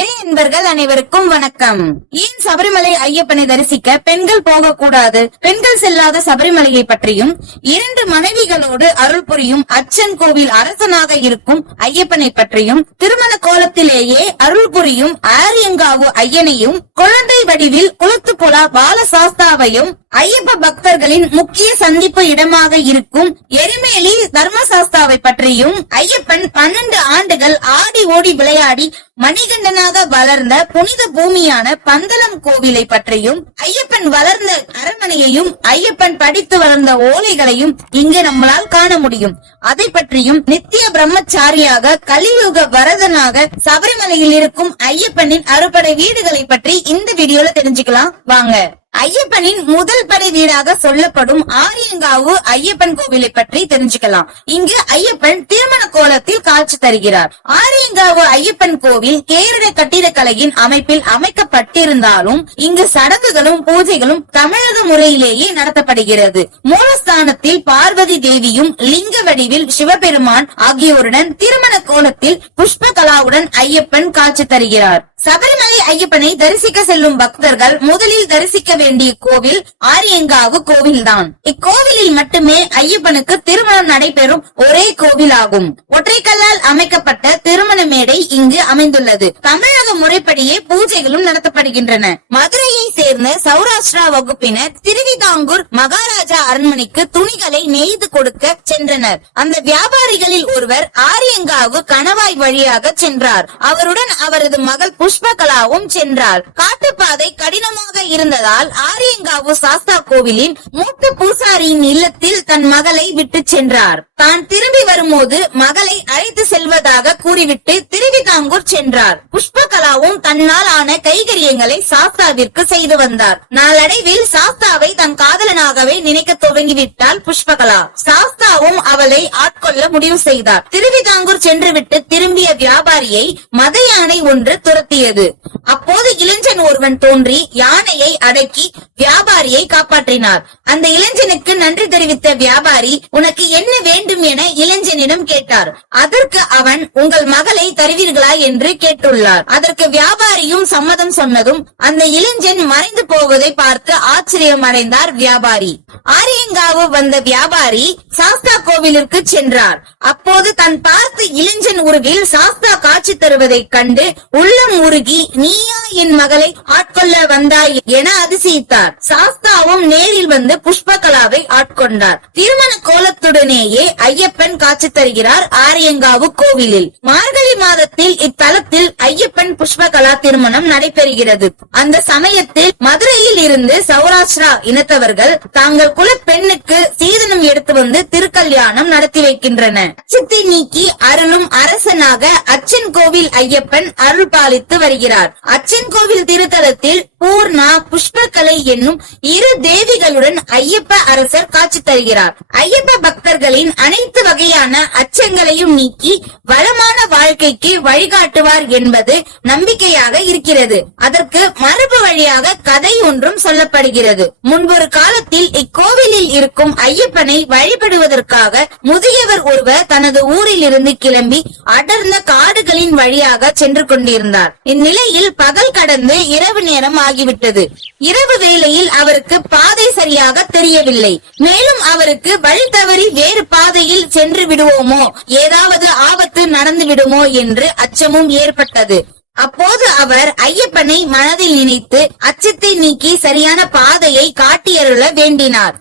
என்பர்கள் அனைவருக்கும் வணக்கம். ஏன் சபரிமலை ஐயப்பனை தரிசிக்க பெண்கள் போகக்கூடாது? பெண்கள் செல்லாத சபரிமலையை பற்றியும், 2 மனைவிகளோடு அருள் புரியும் அச்சன் கோவில் அரசனாக இருக்கும் ஐயப்பனை பற்றியும், திருமண கோலத்திலேயே அருள் புரியும் ஆரியங்காவு ஐயனையும், குழந்தை வடிவில் குளத்துப்புலா பாலசாஸ்தாவையும், ஐயப்ப பக்தர்களின் முக்கிய சந்திப்பு இடமாக இருக்கும் எரிமேலி தர்மசாஸ்தாவை பற்றியும், ஐயப்பன் 12 ஆண்டுகள் ஆடி ஓடி விளையாடி மணிகண்டனாக வளர்ந்த புனித பூமியான பந்தளம் கோவிலை பற்றியும், ஐயப்பன் வளர்ந்த அரண்மனையையும், ஐயப்பன் படித்து வளர்ந்த ஓலைகளையும் இங்கு நம்மளால் காண முடியும். அதை பற்றியும், நித்திய பிரம்மச்சாரியாக கலியுக வரதனாக சபரிமலையில் இருக்கும் ஐயப்பனின் அறுபடை வீடுகளை பற்றி இந்த வீடியோல தெரிஞ்சுக்கலாம் வாங்க. ஐயப்பனின் முதல் படை வீடாக சொல்லப்படும் ஆரியங்காவு ஐயப்பன் கோவிலை பற்றி தெரிஞ்சுக்கலாம். இங்கு ஐயப்பன் திருமண கோலத்தில் காட்சி தருகிறார். ஆரியங்காவு ஐயப்பன் கோவில் கேரள கட்டிடக்கலையின் அமைப்பில் அமைக்கப்பட்டிருந்தாலும் இங்கு சடங்குகளும் பூஜைகளும் தமிழக முறையிலேயே நடத்தப்படுகிறது. மூலஸ்தானத்தில் பார்வதி தேவியும், லிங்க வடிவில் சிவபெருமான் ஆகியோருடன் திருமண கோலத்தில் புஷ்பகலாவுடன் ஐயப்பன் காட்சி தருகிறார். சபரிமலை ஐயப்பனை தரிசிக்க செல்லும் பக்தர்கள் முதலில் தரிசிக்க வேண்டிய கோவில் ஆரியங்காவு கோவில்தான். இக்கோவிலில் மட்டுமே ஐயப்பனுக்கு திருமணம் நடைபெறும் ஒரே கோவில் ஆகும். ஒற்றைக்கல்லால் அமைக்கப்பட்ட திருமண மேடை இங்கு அமைந்துள்ளது. தமிழக முறைப்படியே பூஜைகளும் நடத்தப்படுகின்றன. மதுரையை சேர்ந்த சௌராஷ்டிரா வகுப்பினர் திருவிதாங்கூர் மகாராஜா அரண்மனைக்கு துணிகளை நெய்து கொடுக்க சென்றனர். அந்த வியாபாரிகளில் ஒருவர் ஆரியங்காவு கணவாய் வழியாக சென்றார். அவருடன் அவரது மகள் புஷ்பகலாவும் சென்றார். காட்டுப்பாதை கடினமாக இருந்ததால் ஆரியங்காவு சாஸ்தா கோவிலின் மூத்த பூசாரியின் இல்லத்தில் தன் மகளை விட்டு சென்றார். தான் திரும்பி வரும்போது மகளை அழைத்து செல்வதாக கூறிவிட்டு திருவிதாங்கூர் சென்றார். புஷ்பகலாவும் தன்னால் ஆன கைகரியங்களை சாஸ்தாவிற்கு செய்து வந்தார். நாளடைவில் சாஸ்தாவை தன் காதலனாகவே நினைக்க துவங்கிவிட்டாள் புஷ்பகலா. சாஸ்தாவும் அவளை ஆட்கொள்ள முடிவு செய்தார். திருவிதாங்கூர் சென்றுவிட்டு திரும்பிய வியாபாரியை மத யானை ஒன்று துரத்தியது. அப்போது இளைஞன் ஒருவன் தோன்றி யானையை அடக்கி வியாபாரியை காப்பாற்றினார். அந்த இளைஞனுக்கு நன்றி தெரிவித்த வியாபாரி உனக்கு என்ன வேண்டும் என இளைஞனிடம் கேட்டார். அதற்கு அவன் உங்கள் மகளை தருவீர்களா என்று கேட்டுள்ளார். அதற்கு வியாபாரியும் சம்மதம் சொன்னதும் அந்த இளைஞன் மறைந்து போவதை பார்த்து ஆச்சரியம் அடைந்தார் வியாபாரி. ஆரியங்காவு வந்த வியாபாரி சாஸ்தா கோவிலிற்கு சென்றார். அப்போது தன் பார்த்து இளைஞன் உருவில் சாஸ்தா காட்சி தருவதை கண்டு உள்ளம் உருகி நீயா என் மகளை ஆட்கொள்ள வந்தாய் என அதிசயித்தார். சாஸ்தாவும் நேரில் வந்து புஷ்பகலாவை ஆட்கொண்டார். திருமண கோலத்துடனேயே ஐயப்பன் காட்சி தருகிறார் ஆரியங்காவு கோவிலில். மார்கழி மாதத்தில் இத்தலத்தில் ஐயப்பன் புஷ்பகலா திருமணம் நடைபெறுகிறது. அந்த சமயத்தில் மதுரையில் இருந்து சௌராஷ்டிரா இனத்தவர்கள் தாங்கள் குல பெண்ணுக்கு சீதனம் எடுத்து வந்து திருக்கல்யாணம் நடத்தி வைக்கின்றன. அச்சத்தை நீக்கி அருளும் அரசனாக அச்சன் கோவில் ஐயப்பன் அருள் பாலித்து வருகிறார். அச்சன் கோவில் திருத்தலத்தில் பூர்ணா, புஷ்பகலை என்னும் 2 தேவிகளுடன் ஐயப்ப அரசர் காட்சி தருகிறார். ஐயப்ப பக்தர்களின் அனைத்து வகையான அச்சங்களையும் நீக்கி வளமான வாழ்க்கைக்கு வழிகாட்டுவார் என்பது நம்பிக்கையாக இருக்கிறது. அதற்கு மரபு வழியாக கதை ஒன்றும் சொல்லப்படுகிறது. முன்பொரு காலத்தில் இக்கோவிலில் இருக்கும் ஐயப்பனை வழிபடுவதற்காக முதியவர் ஒருவர் தனது ஊரில் இருந்து கிளம்பி அடர்ந்த காடுகளின் வழியாக சென்று கொண்டிருந்தார். இந்நிலையில் பகல் கடந்து இரவு நேரம் ஆகிவிட்டது. இரவு வேளையில் அவருக்கு பாதை சரியாக தெரியவில்லை. மேலும் அவருக்கு வழி தவறி வேறு பாதையில் சென்று விடுவோமோ, ஏதாவது ஆபத்து நடந்து விடுமோ என்று அச்சமும் ஏற்பட்டது. அப்போது அவர் ஐயப்பனை மனதில் நினைத்து அச்சத்தை நீக்கி சரியான பாதையை காட்டியருள வேண்டினார்.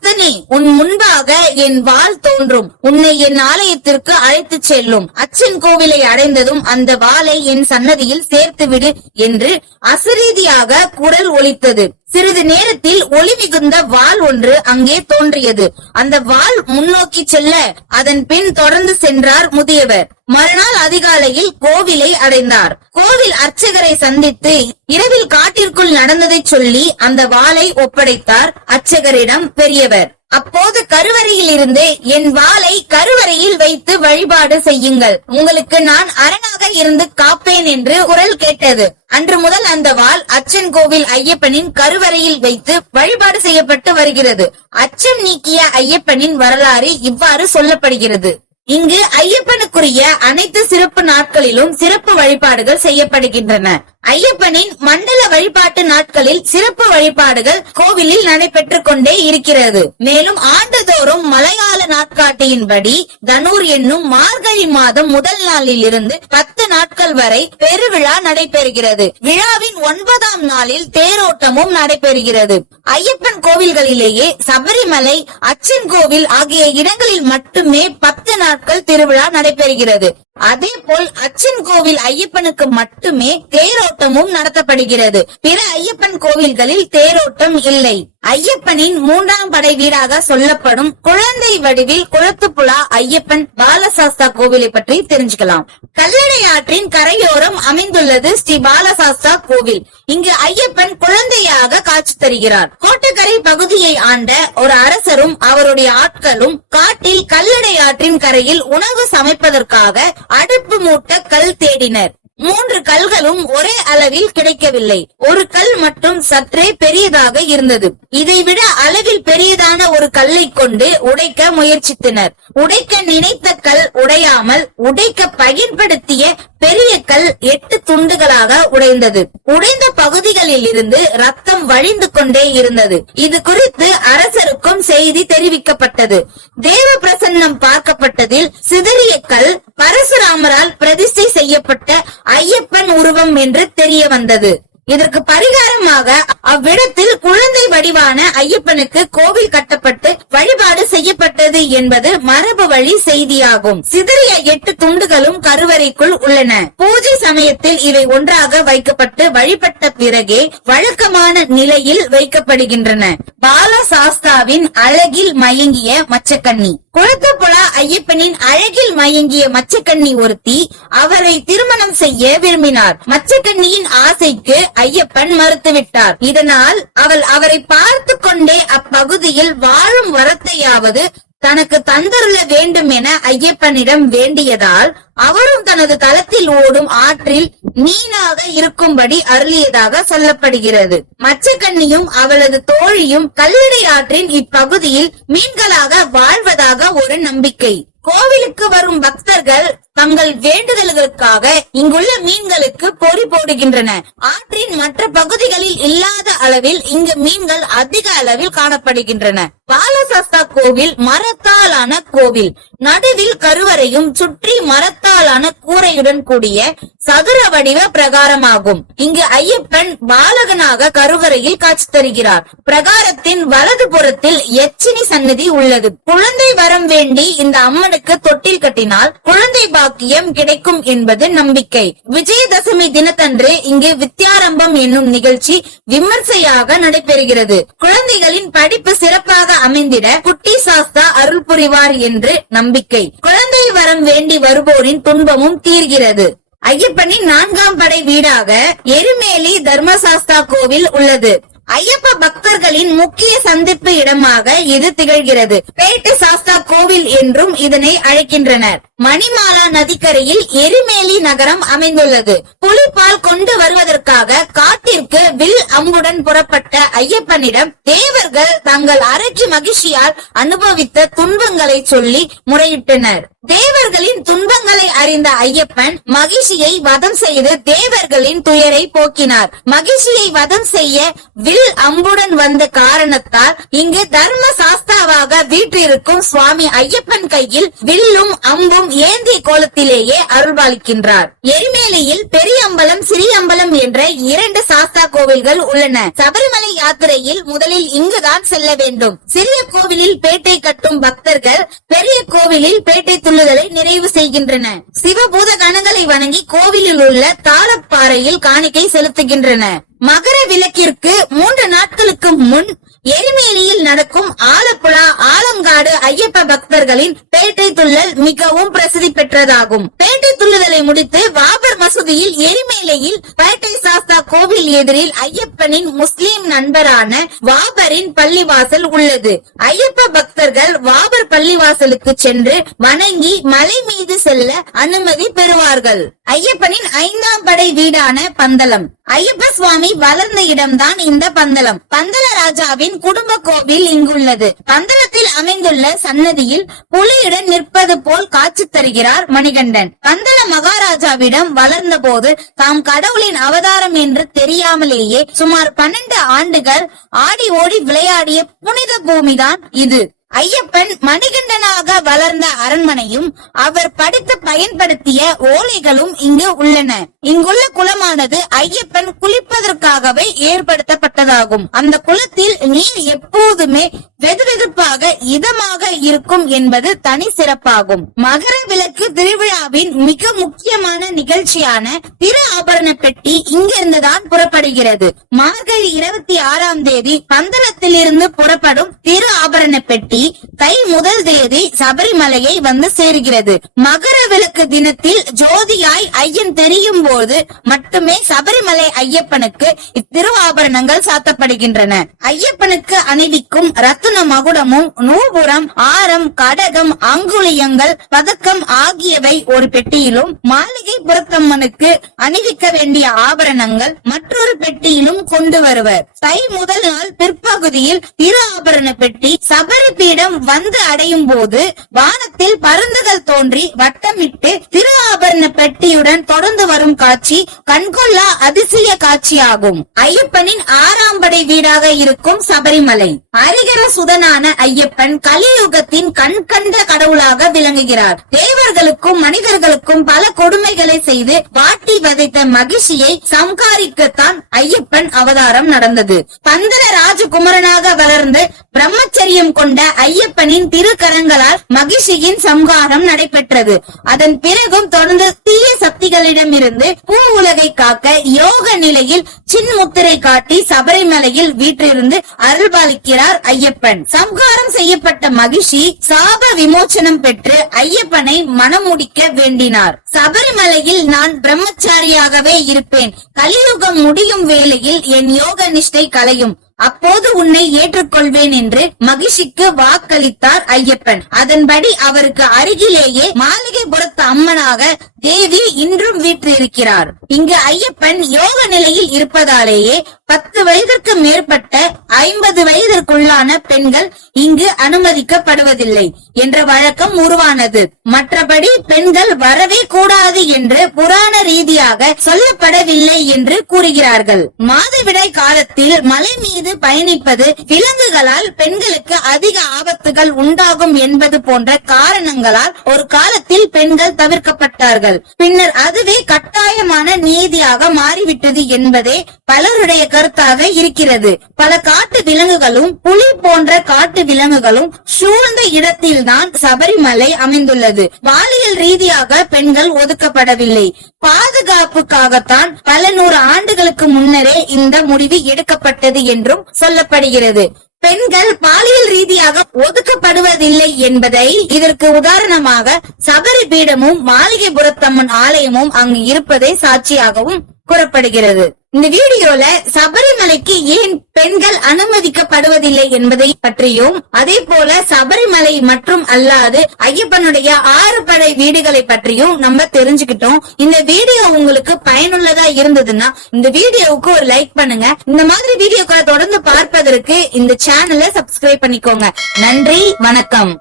உன் முன்பாக என் வாள் தோன்றும், உன்னை என் ஆலயத்திற்கு அழைத்து செல்லும். அச்சன் கோவிலை அடைந்ததும் அந்த வாளை என் சன்னதியில் சேர்த்து விடு என்று அசரீதியாக குரல் ஒலித்தது. சிறிது நேரத்தில் ஒளி மிகுந்த வாள் ஒன்று அங்கே தோன்றியது. அந்த வாள் முன்னோக்கி செல்ல அதன் பின் தொடர்ந்து சென்றார் முதியவர். மறுநாள் அதிகாலையில் கோவிலை அடைந்தார். கோவில் அர்ச்சகரை சந்தித்து இரவில் காட்டிற்குள் நடந்ததை சொல்லி அந்த வாளை ஒப்படைத்தார் அர்ச்சகரிடம் பெரியவர். அப்போது கருவறையில் இருந்து என் வாளை கருவறையில் வைத்து வழிபாடு செய்யுங்கள், உங்களுக்கு நான் அரணாக இருந்து காப்பேன் என்று குரல் கேட்டது. அன்று முதல் அந்த வாள் அச்சன் கோவில் ஐயப்பனின் கருவறையில் வைத்து வழிபாடு செய்யப்பட்டு வருகிறது. அச்சம் நீக்கிய ஐயப்பனின் வரலாறு இவ்வாறு சொல்லப்படுகிறது. இங்கு ஐயப்பனுக்குரிய அனைத்து சிறப்பு நாட்களிலும் சிறப்பு வழிபாடுகள் செய்யப்படுகின்றன. ஐயப்பனின் மண்டல வழிபாட்டு நாட்களில் சிறப்பு வழிபாடுகள் கோவிலில் நடைபெற்றுக் கொண்டே இருக்கிறது. மேலும் ஆண்டுதோறும் மலையாள நாட்காட்டியின்படி தனூர் என்னும் மார்கழி மாதம் முதல் நாளில் இருந்து 10 நாட்கள் வரை பெருவிழா நடைபெறுகிறது. விழாவின் 9ஆம் நாளில் தேரோட்டமும் நடைபெறுகிறது. ஐயப்பன் கோவில்களிலேயே சபரிமலை, அச்சன் கோவில் ஆகிய இடங்களில் மட்டுமே 10 நாட்கள் திருவிழா நடைபெறுகிறது. அதேபோல் அச்சன் கோவில் ஐயப்பனுக்கு மட்டுமே தேரோட்டமும் நடத்தப்படுகிறது. பிற ஐயப்பன் கோவில்களில் தேரோட்டம் இல்லை. ஐயப்பனின் 3ஆம் படை வீடாக சொல்லப்படும் குழந்தை வடிவில் குளத்துப்புழா ஐயப்பன் பாலசாஸ்தா கோவிலை பற்றி தெரிஞ்சுக்கலாம். கல்லணை ஆற்றின் கரையோரம் அமைந்துள்ளது ஸ்ரீ பாலசாஸ்தா கோவில். இங்கு ஐயப்பன் குழந்தையாக காட்சி தருகிறார். கோட்டக்கரை பகுதியை ஆண்ட ஒரு அரசரும் அவருடைய ஆட்களும் காட்டில் கல்லணை ஆற்றின் கரையில் உணவு சமைப்பதற்காக அடுப்பு மூட்ட கல் தேடினர். 3 கல்களும் ஒரே அளவில் கிடைக்கவில்லை. ஒரு கல் மட்டும் சற்றே பெரியதாக இருந்தது. இதைவிட அளவில் பெரியதான ஒரு கல்லை கொண்டு உடைக்க முயற்சித்தனர். உடைக்க நினைத்த கல் உடையாமல் உடைக்க பயன்படுத்திய பெரிய கல் 8 துண்டுகளாக உடைந்தது. உடைந்த பகுதிகளில் இருந்து ரத்தம் வழிந்து கொண்டே இருந்தது. இது குறித்து அரசருக்கும் செய்தி தெரிவிக்கப்பட்டது. தேவ பிரசன்னம் பார்க்கப்பட்டதில் சிதறிய கல் பரசுராமரால் பிரதிஷ்டை செய்யப்பட்ட ஐயப்பன் உருவம் என்று தெரிய வந்தது. இதற்கு பரிகாரமாக அவ்விடத்தில் குழந்தை வடிவான ஐயப்பனுக்கு கோவில் கட்டப்பட்டு வழிபாடு செய்யப்பட்டது என்பது மரபு வழி செய்தியாகும். சிதறிய 8 துண்டுகளும் கருவறைக்குள் உள்ளன. பூஜை சமயத்தில் இவை ஒன்றாக வைக்கப்பட்டு வழிபட்ட பிறகே வழக்கமான நிலையில் வைக்கப்படுகின்றன. பாலசாஸ்தாவின் அழகில் மயங்கிய மச்சக்கண்ணி. குளத்துப்புழா ஐயப்பனின் அழகில் மயங்கிய மச்சக்கண்ணி ஒருத்தி அவரை திருமணம் செய்ய விரும்பினார். மச்சக்கண்ணியின் ஆசைக்கு ஐயப்பன் மறுத்துவிட்டார். இதனால் அவள் அவரை பார்த்து கொண்டே அப்பகுதியில் வாழும் வரத்தையாவது தனக்கு தந்தருள வேண்டும் என ஐயப்பனிடம் வேண்டியதால் அவரும் தனது தலத்தில் ஓடும் ஆற்றில் மீனாக இருக்கும்படி அருளியதாக சொல்லப்படுகிறது. மச்சக்கண்ணியும் அவளது தோழியும் கல்லணை ஆற்றின் இப்பகுதியில் மீன்களாக வாழ்வதாக ஒரு நம்பிக்கை. கோவிலுக்கு வரும் பக்தர்கள் தங்கள் வேண்டுதல்களுக்காக இங்குள்ள மீன்களுக்கு பொறி போடுகின்றன. ஆற்றின் மற்ற பகுதிகளில் இல்லாத அளவில் இங்கு மீன்கள் அதிக அளவில் காணப்படுகின்றன. பாலசாஸ்தா கோவில் மரத்தாலான கோவில். நடுவில் கருவறையும் சுற்றி மரத்தாலான கூரையுடன் கூடிய சதுர வடிவ பிரகாரமாகும். இங்கு ஐயப்பன் பாலகனாக கருவறையில் காட்சி தருகிறார். பிரகாரத்தின் வலது புறத்தில் எச்சினி சன்னதி உள்ளது. குழந்தை வரம் வேண்டி இந்த அம்மனுக்கு தொட்டில் கட்டினால் குழந்தை பாக்கியம் கிடைக்கும் என்பது நம்பிக்கை. விஜயதசமி தினத்தன்று இங்கு வித்யாரம்பம் என்னும் நிகழ்ச்சி விமர்சையாக நடைபெறுகிறது. குழந்தைகளின் படிப்பு சிறப்பாக அமைந்திட குட்டி சாஸ்தா அருள் புரிவார் என்று நம்பிக்கை. குழந்தை வரம் வேண்டி வருவோரின் துன்பமும் தீர்கிறது. ஐயப்பனின் 4ஆம் படை வீடாக எருமேலி தர்மசாஸ்தா கோவில் உள்ளது. ஐயப்ப பக்தர்களின் முக்கிய சந்திப்பு இடமாக இது திகழ்கிறது. பேட்டு சாஸ்தா கோவில் என்றும் இதனை அழைக்கின்றனர். மணிமாலா நதிக்கரையில் எருமேலி நகரம் அமைந்துள்ளது. புலிப்பால் கொண்டு வருவதற்காக காட்டிற்கு வில் அம்புடன் புறப்பட்ட ஐயப்பனிடம் தேவர்கள் தங்கள் அரக்கி மகிழ்ச்சியால் அனுபவித்த துன்பங்களை சொல்லி முறையிட்டனர். தேவர்களின் துன்பங்களை அறிந்த ஐயப்பன் மகிழ்ச்சியை வதம் செய்து தேவர்களின் துயரை போக்கினார். மகிழ்ச்சியை வதம் செய்ய வில் அம்புடன் வந்த காரணத்தால் இங்கு தர்ம சாஸ்தாவாக வீற்றிருக்கும் சுவாமி ஐயப்பன் கையில் வில்லும் அம்பும் ஏந்திய கோலத்திலேயே அருள்பாலிக்கின்றார். எருமேலியில் பெரிய அம்பலம், சிறிய அம்பலம் என்ற 2 சாஸ்தா கோவில்கள் உள்ளன. சபரிமலை யாத்திரையில் முதலில் இங்குதான் செல்ல வேண்டும். சிறிய கோவிலில் பேட்டை கட்டும் பக்தர்கள் பெரிய கோவிலில் பேட்டை துள்ளுதலை நிறைவு செய்கின்றன. சிவபூத கணங்களை வணங்கி கோவிலில் உள்ள தாளப்பாறையில் காணிக்கை செலுத்துகின்றன. மகர விளக்கிற்கு 3 நாட்களுக்கு முன் எருமேலியில் நடக்கும் ஆலப்புழா ஆலங்காடு ஐயப்ப பக்தர்களின் பேட்டை துள்ளல் மிகவும் பிரசித்தி பெற்றதாகும். பேட்டை துள்ளுதலை முடித்து வாபர் மசூதியில் எருமேலியில் பேட்டை சாஸ்தா கோவில் எதிரில் ஐயப்பனின் முஸ்லிம் நண்பரான வாபரின் பள்ளிவாசல் உள்ளது. ஐயப்ப பக்தர்கள் வாபர் பள்ளிவாசலுக்கு சென்று வணங்கி மலை மீது செல்ல அனுமதி பெறுவார்கள். ஐயப்பனின் 5ஆம் படை வீடான பந்தளம். ஐயப்ப சுவாமி வளர்ந்த இடம்தான் இந்த பந்தளம். பந்தள ராஜாவின் குடும்ப கோவில் இங்குள்ளது. பந்தளத்தில் அமைந்துள்ள சன்னதியில் புலியுடன் நிற்பது போல் காட்சி தருகிறார் மணிகண்டன். பந்தள மகாராஜாவிடம் வளர்ந்த போது தாம் கடவுளின் அவதாரம் என்று தெரியாமலேயே சுமார் 12 ஆண்டுகள் ஆடி ஓடி விளையாடிய புனித பூமிதான் இது. ஐயப்பன் மணிகண்டனாக வளர்ந்த அரண்மனையும் அவர் படித்து பயன்படுத்திய ஓலைகளும் இங்கு உள்ளன. இங்குள்ள குளமானது ஐயப்பன் குளிப்பதற்காகவே ஏற்படுத்தப்பட்டதாகும். அந்த குளத்தில் நீர் எப்போதுமே வெதுவெதுப்பாக இதமாக இருக்கும் என்பது தனி சிறப்பாகும். மகர விளக்கு திருவிழாவின் மிக முக்கியமான நிகழ்ச்சியான திரு ஆபரண பெட்டி இங்கிருந்துதான் புறப்படுகிறது. மார்கழி 26ஆம் தேதி பந்தளத்தில் இருந்து புறப்படும் திரு ஆபரண பெட்டி தை முதல் தேதி சபரிமலையை வந்து சேருகிறது. மகர விளக்கு தினத்தில் ஜோதியாய் ஐயன் தெரியும் போது மட்டுமே சபரிமலை ஐயப்பனுக்கு இத்திரு ஆபரணங்கள் சாத்தப்படுகின்றன. ஐயப்பனுக்கு அணிவிக்கும் ரத்ன மகுடமும் நூபுரம், ஆரம், கடகம், அங்குலியங்கள், பதக்கம் ஆகியவை ஒரு பெட்டியிலும், மாளிகை புறத்தம்மனுக்கு அணிவிக்க வேண்டிய ஆபரணங்கள் மற்றொரு பெட்டியிலும் கொண்டு வருவர். தை முதல் நாள் பிற்பகுதியில் திரு ஆபரண பெட்டி சபரி பீடம் வந்து அடையும் போது வானத்தில் பருந்துகள் தோன்றி வட்டமிட்டு திரு ஆபரண பெட்டியுடன் தொடர்ந்து வரும் காட்சி கண்கொள்ளா அதிசய காட்சியாகும். ஐயப்பனின் 6ஆம் படை வீடாக இருக்கும் சபரிமலை. ஹரிகர சுதனான ஐயப்பன் கலியுகத்தின் கண் கண்ட கடவுளாக விளங்குகிறார். தேவர்களுக்கும் மனிதர்களுக்கும் பல கொடுமைகளை செய்து வாட்டி வதைத்த மகிழ்ச்சியை சம்காரிக்கத்தான் ஐயப்பன் அவதாரம் நடந்தது. பந்தள ராஜகுமரனாக வளர்ந்து பிரம்மச்சரியம் கொண்ட ஐயப்பனின் திருக்கரங்களால் மகிழ்ச்சியின் சம்ஹாரம் நடைபெற்றது. அதன் பிறகும் தொடர்ந்து தீய சக்திகளிடமிருந்து பூ உலகை காக்க யோக நிலையில் சின்முத்திரை காட்டி சபரிமலையில் வீற்றிருந்து அருள்பாலிக்கிறார் ஐயப்பன். சம்ஹாரம் செய்யப்பட்ட மகிழ்ச்சி சாப விமோச்சனம் பெற்று ஐயப்பனை மனமுடிக்க வேண்டினார். சபரிமலையில் நான் பிரம்மச்சாரியாகவே இருப்பேன். கலியுகம் முடியும் வேளையில் என் யோக நிஷ்டை கலையும். அப்போது உன்னை ஏற்றுக்கொள்வேன் என்று மகிழ்ச்சிக்கு வாக்களித்தார் ஐயப்பன். அதன்படி அவருக்கு அருகிலேயே மாளிகைபுரத்து அம்மனாக தேவி இன்றும் வீற்றிருக்கிறார். இங்கு ஐயப்பன் யோக நிலையில் இருப்பதாலேயே 10 வயதிற்கு மேற்பட்ட 50 வயதிற்குள்ளான பெண்கள் இங்கு அனுமதிக்கப்படுவதில்லை என்ற வழக்கம் உருவானது. மற்றபடி பெண்கள் வரவே கூடாது என்று புராண ரீதியாக சொல்லப்படவில்லை என்று கூறுகிறார்கள். மாதவிடாய் காலத்தில் மலை மீது பயணிப்பது விலங்குகளால் பெண்களுக்கு அதிக ஆபத்துகள் உண்டாகும் என்பது போன்ற காரணங்களால் ஒரு காலத்தில் பெண்கள் தவிர்க்கப்பட்டார்கள். பின்னர் அதுவே கட்டாயமான நீதியாக மாறிவிட்டது என்பதே பலருடைய கருத்தாக இருக்கிறது. பல காட்டு விலங்குகளும் புலி போன்ற காட்டு விலங்குகளும் சூழ்ந்த இடத்தில்தான் சபரிமலை அமைந்துள்ளது. பாலியல் ரீதியாக பெண்கள் ஒதுக்கப்படவில்லை. பாதுகாப்புக்காகத்தான் பல 100 ஆண்டுகளுக்கு முன்னரே இந்த முடிவு எடுக்கப்பட்டது என்றும் சொல்லப்படுகிறது. பெண்கள் பாலியல் ரீதியாக ஒதுக்கப்படுவதில்லை என்பதை இதற்கு உதாரணமாக சபரி பீடமும் மாளிகைபுரத்தம்மன் ஆலயமும் அங்கு இருப்பதை சாட்சியாகவும் கூறப்படுகிறது. இந்த வீடியோல சபரிமலைக்கு ஏன் பெண்கள் அனுமதிக்கப்படுவதில்லை என்பதை பற்றியும், அதே போல சபரிமலை மற்றும் அல்லாது ஐயப்பனுடைய 6 படை வீடுகளை பற்றியும் நம்ம தெரிஞ்சுக்கிட்டோம். இந்த வீடியோ உங்களுக்கு பயனுள்ளதா இருந்ததுன்னா இந்த வீடியோவுக்கு ஒரு லைக் பண்ணுங்க. இந்த மாதிரி வீடியோக்களை தொடர்ந்து பார்ப்பதற்கு இந்த சேனலை சப்ஸ்கிரைப் பண்ணிக்கோங்க. நன்றி, வணக்கம்.